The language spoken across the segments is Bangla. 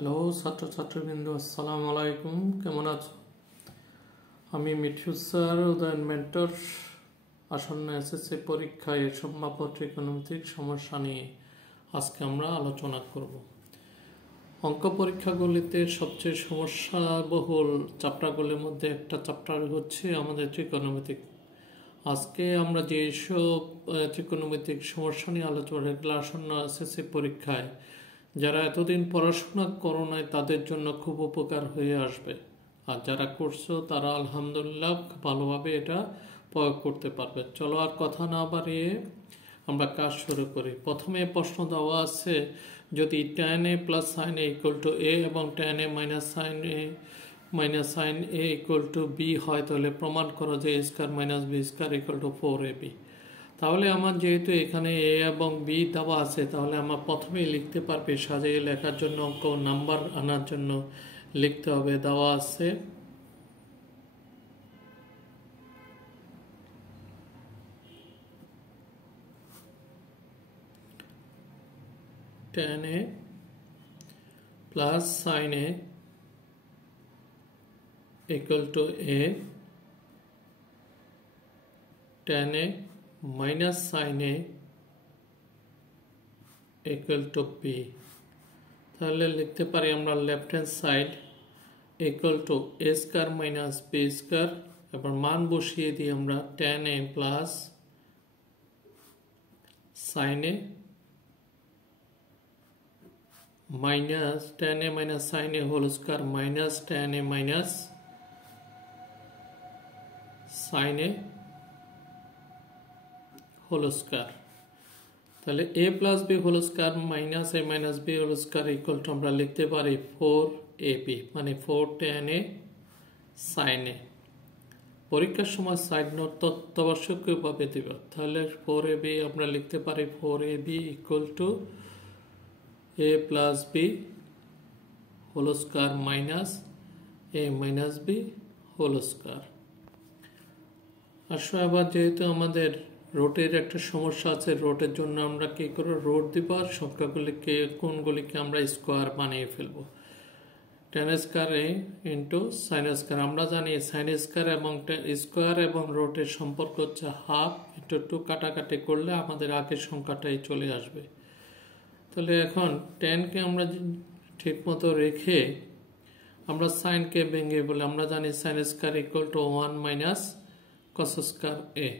হ্যালো ছাত্রছাত্রীবৃন্দ, আসসালামু আলাইকুম। কেমন আছো? আমি মিঠুস স্যার, উদয়ন মেন্টর। আসন্ন এসএসসি পরীক্ষায় সম্ভাব্য ত্রিকোণমিতিক সমস্যা নিয়ে আজকে আমরা আলোচনা করব। অঙ্ক পরীক্ষাগুলিতে সবচেয়ে সমস্যাবহুল চ্যাপ্টারগুলির মধ্যে একটা চ্যাপ্টার হচ্ছে আমাদের ত্রিকোণমিতিক। আজকে আমরা যেসব ত্রিকোণমিতিক সমস্যা নিয়ে আলোচনা, এগুলো আসন্ন এসএসসি পরীক্ষায় যারা এতদিন পড়াশোনা করো নাই তাদের জন্য খুব উপকার হয়ে আসবে, আর যারা করছো তারা আলহামদুলিল্লাহ ভালোভাবে এটা প্রয়োগ করতে পারবে। চলো আর কথা না বাড়িয়ে আমরা কাজ শুরু করি। প্রথমে প্রশ্ন দেওয়া আছে, যদি tan a plus sine A equal to A এবং tan a minus sine A equal to B হয়, তাহলে প্রমাণ করো যে a square minus B square equal to 4ab। তাহলে আমার যেহেতু এখানে এ এবং বি দেওয়া আছে, তাহলে আমার প্রথমেই লিখতে পারবে, সাজিয়ে লেখার জন্য অঙ্ক নাম্বার আনার জন্য লিখতে হবে। দেওয়া আছে tan a plus sine A equal to A, tan a minus sine A equal to B. তাহলে লিখতে পারি আমরা left hand side equal to A square minus B square, এবার মান বসিয়ে দিই আমরা tan a plus sine A minus tan a minus sine A whole square minus tan a minus sine A whole square. তাহলে a plus B whole square minus a minus B whole square equal to আমরা লিখতে পারি 4ab, মানে 4 tan a সাইন এ। পরীক্ষার সময় সাইড নোট তত্ত্বাবশ্যকীয়ভাবে দেবে। তাহলে 4ab আমরা লিখতে পারি 4ab equal to a plus B whole square minus a minus B whole square. আসো আবার যেহেতু আমাদের রোটের একটা সমস্যা আছে, রোটের জন্য আমরা কি করব, রোট দিব আর সংখ্যাগুলিকে কোণগুলিকে আমরা স্কোয়ার বানিয়ে ফেলবো। tan square a into sine square. আমরা জানি সাইন স্কয়ার এবং স্কোয়ার এবং রোটের সম্পর্ক হচ্ছে হাফ ইন্টু 2, কাটাকাটি করলে আমাদের আগের সংখ্যাটাই চলে আসবে। তাহলে এখন টেনকে আমরা ঠিক মতো রেখে আমরা সাইনকে ভেঙে বলে আমরা জানি sine square equal to 1 minus cos square a।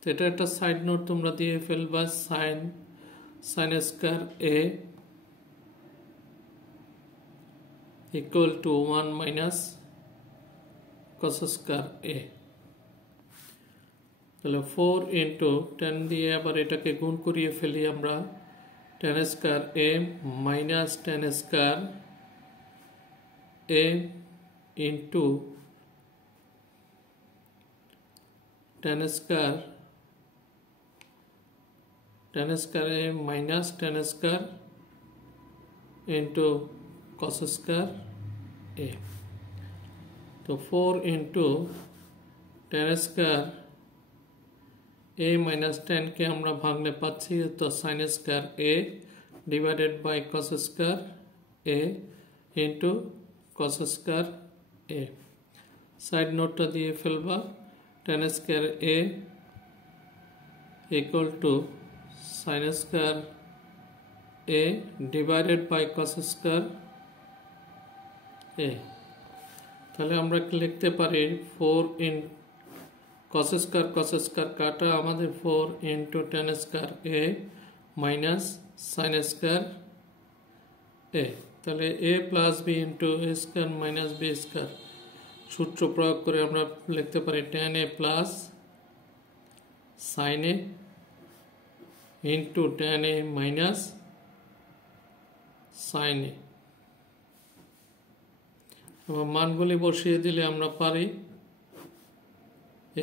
তো এটা একটা সাইড নোট তোমরা দিয়ে ফেলবা, sine square a equal to 1 minus cos square a। তাহলে 4 ইন্টু 10 দিয়ে আবার এটাকে গুণ করিয়ে ফেলি আমরা, tan square a minus tan square a into tan square a minus tan square into cos square a। তো 4 into tan square a minus 10 কে আমরা ভাঙলে পাচ্ছি তো sin square a divided by cos square a into cos square a। Side নোটটা দিয়ে ফেলবা, tan square a equal to sin square a divided by cos square a। তাহলে আমরা লিখতে পারি 4 ইন cos স্কয়ার কাটা আমাদের 4 into tan square a minus sin square a। তাহলে a plus B into a square minus B square সূত্র প্রয়োগ করে আমরা লিখতে পারি tan a plus sin a into tan a minus sin a। এবার মানগুলি বসিয়ে দিলে আমরা পারি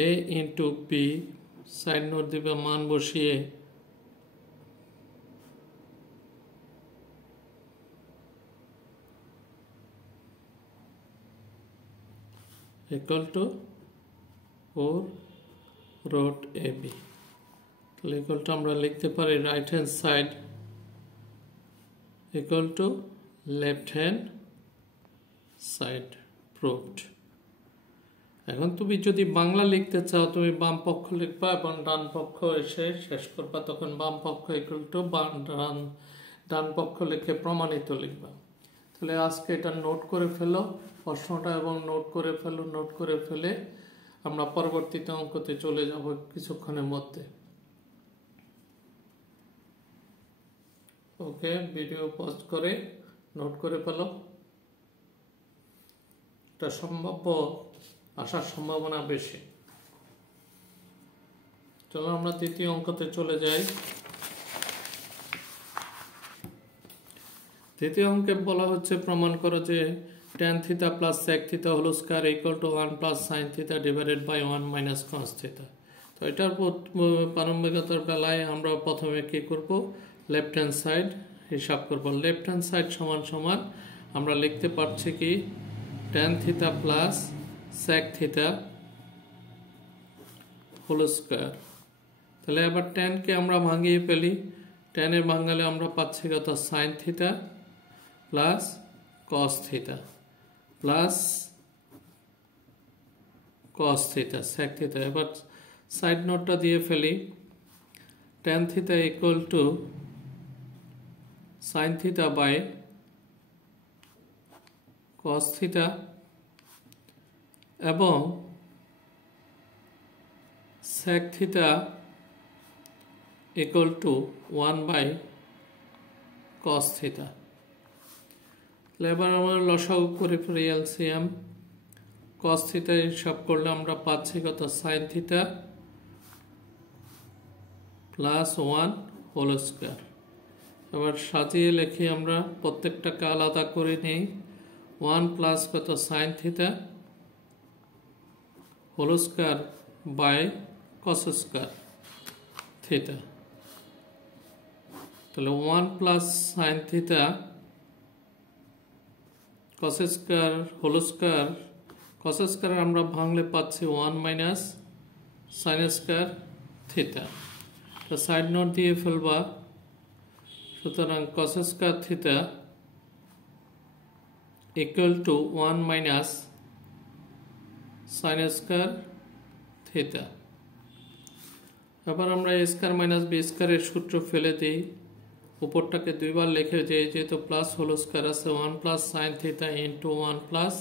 a into B, side note দিবে মান বসিয়ে ইকুয়াল টু 4 রুট ab। তাহলে ইকুয়াল টু আমরা লিখতে পারি right hand side equal to left hand side proved. এখন তুমি যদি বাংলা লিখতে চাও তুমি বাম পক্ষ লিখবা এবং ডান পক্ষ এসে শেষ করবা, তখন বাম পক্ষ ইকুয়াল টু ডান পক্ষ লিখে প্রমাণিত লিখবা। তাহলে আজকে এটা নোট করে ফেলো প্রশ্নটা এবং নোট করে ফেলে আমরা পরবর্তীতে অঙ্কতে চলে যাব কিছুক্ষণের মধ্যে। ওকে, ভিডিও পজ করে নোট করে ফেলো, এটা সম্ভাব্য আসার সম্ভাবনা বেশি। চলো আমরা দ্বিতীয় অঙ্কতে চলে যাই। দ্বিতীয় অঙ্কে বলা হচ্ছে প্রমাণ করো যে tan theta plus sec theta whole square equal to 1 plus sin theta divided by 1 minus cos theta. তো এটার প্রারম্ভিকতার বেলায় আমরা প্রথমে কি করব, লেফট হ্যান্ড সাইড হিসাব করব। লেফট হ্যান্ড সাইড সমান সমান আমরা লিখতে পারছি কি tan theta plus sec theta whole square. তাহলে এবার tan কে আমরা ভাঙিয়ে ফেলি, tan এর ভাঙালে আমরা পাচ্ছি কত sin theta plus cos theta plus cos theta sec theta. এবার সাইড নোটটা দিয়ে ফেলি, tan theta equal to sin theta by cos theta এবং sec theta equal to 1 by cos theta। এবার আমরা লসাগু করে ফেলি এলসিএম। cos theta হিসাব করলে আমরা পাচ্ছি কত sin theta plus 1 whole square. এবার সাজিয়ে লিখি আমরা, প্রত্যেকটাকে আলাদা করে নেই। 1 প্লাস কত sin theta whole square by cos square theta. তাহলে 1 plus sin theta cos square whole square, cos square আমরা ভাঙলে পাচ্ছি 1 মাইনাস sin স্কয়ার থিটা। তো সাইড নোট দিয়ে ফেলবা, সুতরাং cos square theta equal to 1 minus sin square theta. এবার আমরা a স্কয়ার মাইনাস b স্কয়ারের সূত্র ফেলে দিই, উপরটাকে দুইবার লিখে যাই, যেহেতু প্লাস হোল স্কয়ার আছে 1 plus sin theta into 1 plus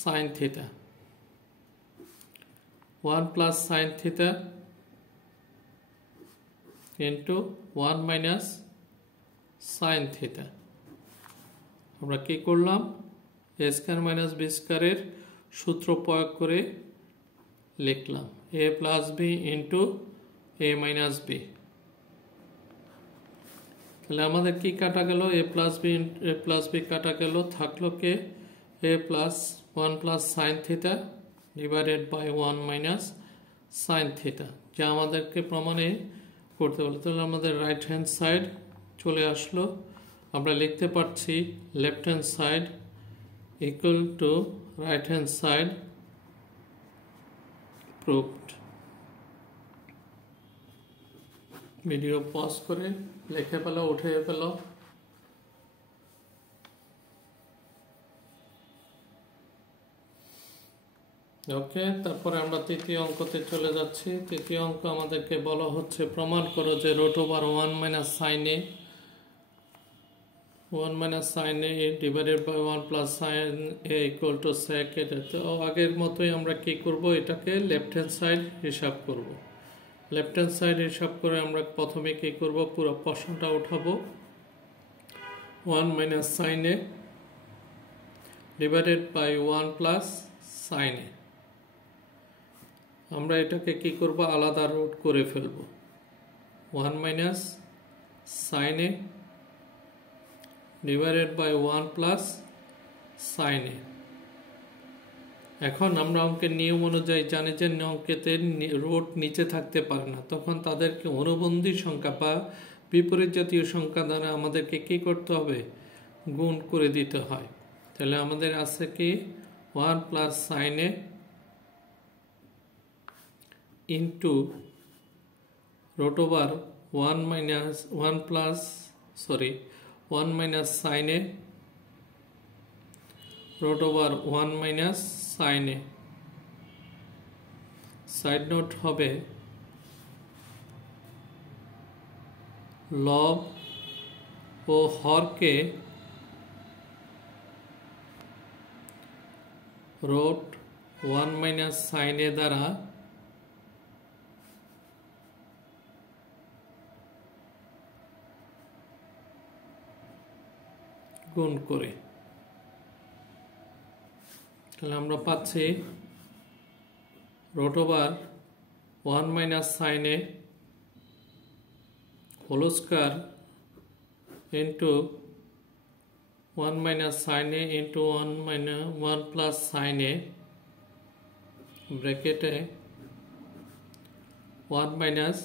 sin theta, 1 plus sin theta into 1 minus sin theta. আমরা কি করলাম, a স্কয়ার মাইনাস b স্কয়ারের সূত্র প্রয়োগ করে লিখলাম a plus b into a minus b। তাহলে আমাদের কি কাটা গেল, a প্লাস b কাটা গেল, থাকলো কে a plus 1 plus sin theta divided by 1 minus sin theta, যা আমাদেরকে প্রমাণে করতে বলে। তাহলে আমাদের রাইট হ্যান্ড সাইড চলে আসলো। আমরা লিখতে পারছি left hand side equal to right hand side proved. Video pause করে লিখে ফেলো, উঠে ফেলো। ওকে, তারপরে আমরা তৃতীয় অঙ্কতে চলে যাচ্ছি। তৃতীয় অঙ্ক আমাদেরকে বলা হচ্ছে প্রমাণ করো যে root over 1 minus sine A divided by 1 plus sine A equal to sec A. তো আগের মতোই আমরা কি করব, এটাকে লেফট হ্যান্ড সাইড হিসাব করব। লেফট হ্যান্ড সাইড হিসাব করে আমরা প্রথমে কি করব, পুরো প্রশ্নটা উঠাবো। 1 minus sine A divided by 1 plus sine A. আমরা এটাকে কি করব, আলাদা রুট করে ফেলব। 1 minus sine A divided by 1 plus sine A. এখন আমরা অঙ্কের নিয়ম অনুযায়ী জানি যে অঙ্কেতে রুট নিচে থাকতে পারে না, তখন তাদেরকে অনুবন্ধী সংখ্যা বা বিপরীত জাতীয় সংখ্যা দ্বারা আমাদেরকে কি করতে হবে, গুণ করে দিতে হয়। তাহলে আমাদের আছে কি 1 plus sine A into root over 1 minus sine A root over 1 minus sin a। Side note হবে লব ও হরকে রুট 1 মাইনাস সাইন এ দ্বারা গুণ করে, তাহলে আমরা পাচ্ছি root over 1 minus sin a whole square into 1 minus sin a into 1 plus sin a bracket 1 minus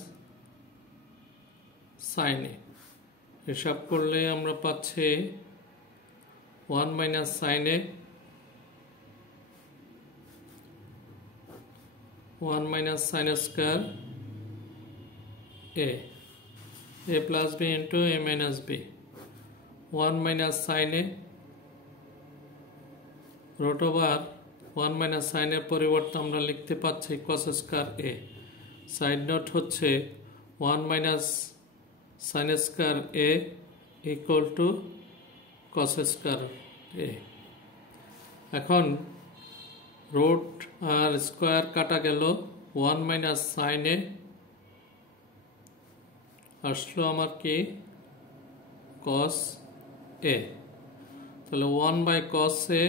sin a হিসাব করলে আমরা পাচ্ছি 1 minus sin a 1 minus sin square a plus b into a minus b 1 minus sin a root over 1 minus sin এর পরিবর্তে আমরা লিখতে পাচ্ছি cos square a। Side note হচ্ছে 1 minus sin square a equal to cos square a। এখন রুট আর স্কোয়ার কাটা গেল 1 মাইনাস সাইন এ আসলো আমার কি cos a, তাহলে 1 by cos a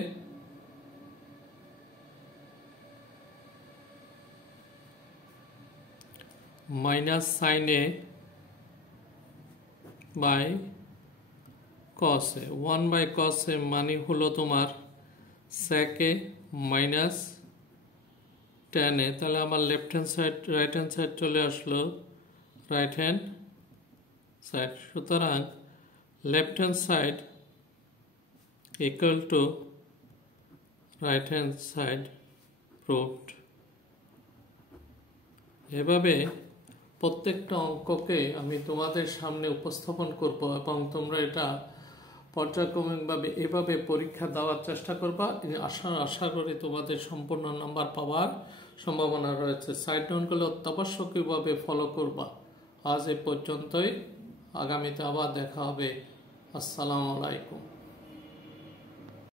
minus sine A by cos a। 1 by cos a মানে হলো তোমার sec a minus tan a, তাহলে আমার left hand side right hand side চলে আসলো রাইট হ্যান্ড সাইড। সুতরাং left hand side equal to right hand side proved. এভাবে প্রত্যেকটা অঙ্ককে আমি তোমাদের সামনে উপস্থাপন করব এবং তোমরা এটা পর্যায়ক্রমিকভাবে এভাবে পরীক্ষা দেওয়ার চেষ্টা করবা। আশা করি তোমাদের সম্পূর্ণ নাম্বার পাওয়ার সম্ভাবনা রয়েছে। সাইড নোটগুলো অত্যাবশ্যকীয়ভাবে ফলো করবা। আজ এ পর্যন্তই, আগামীতে আবার দেখা হবে। আসসালামু আলাইকুম।